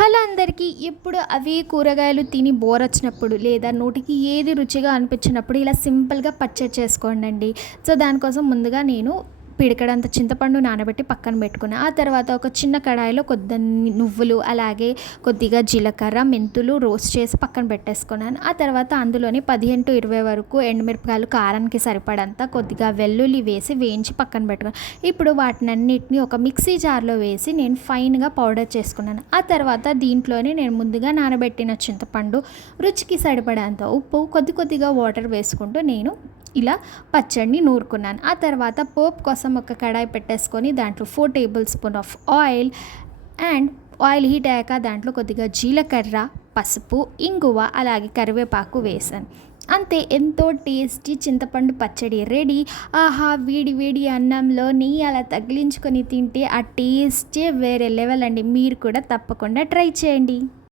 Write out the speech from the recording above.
Hello అందరికీ. ఇప్పుడు అవే కూరగాయలు తిని బోర్ వచ్చినప్పుడు లేదా నోటికి ఏది రుచిగా అనిపించినప్పుడు ఇలా సింపుల్గా పచ్చడి చేసుకోండి. సో దానికోసం ముందుగా నేను పిడికెడంత చింతపండు నానబెట్టి పక్కన పెట్టుకున్నా. ఆ తర్వాత ఒక చిన్న కడాయిలో కొద్దిన్ని నువ్వులు, అలాగే కొద్దిగా జీలకర్ర, మెంతులు రోస్ట్ చేసి పక్కన పెట్టేసుకున్నాను. ఆ తర్వాత అందులోని 15-20 వరకు ఎండుమిరపకాయలు కారానికి సరిపడంత, కొద్దిగా వెల్లుల్లి వేసి వేయించి పక్కన పెట్టుకున్నాను. ఇప్పుడు వాటినన్నిటిని ఒక మిక్సీ జార్లో వేసి నేను ఫైన్గా పౌడర్ చేసుకున్నాను. ఆ తర్వాత దీంట్లోనే నేను ముందుగా నానబెట్టిన చింతపండు, రుచికి సరిపడేంత ఉప్పు, కొద్దిగా వాటర్ వేసుకుంటూ నేను ఇలా పచ్చడిని నూరుకున్నాను. ఆ తర్వాత పోపు కోసం ఒక కడాయి పెట్టేసుకొని దాంట్లో 4 table spoon of oil and oil heat అయ్యాక దాంట్లో కొద్దిగా జీలకర్ర, పసుపు, ఇంగువ, అలాగే కరివేపాకు వేసాను. అంతే, ఎంతో టేస్టీ చింతపండు పచ్చడి రెడీ. ఆహా, వేడి వేడి అన్నంలో నెయ్యి అలా తగిలించుకొని తింటే ఆ టేస్టే వేరే లెవెల్ అండి. మీరు కూడా తప్పకుండా ట్రై చేయండి.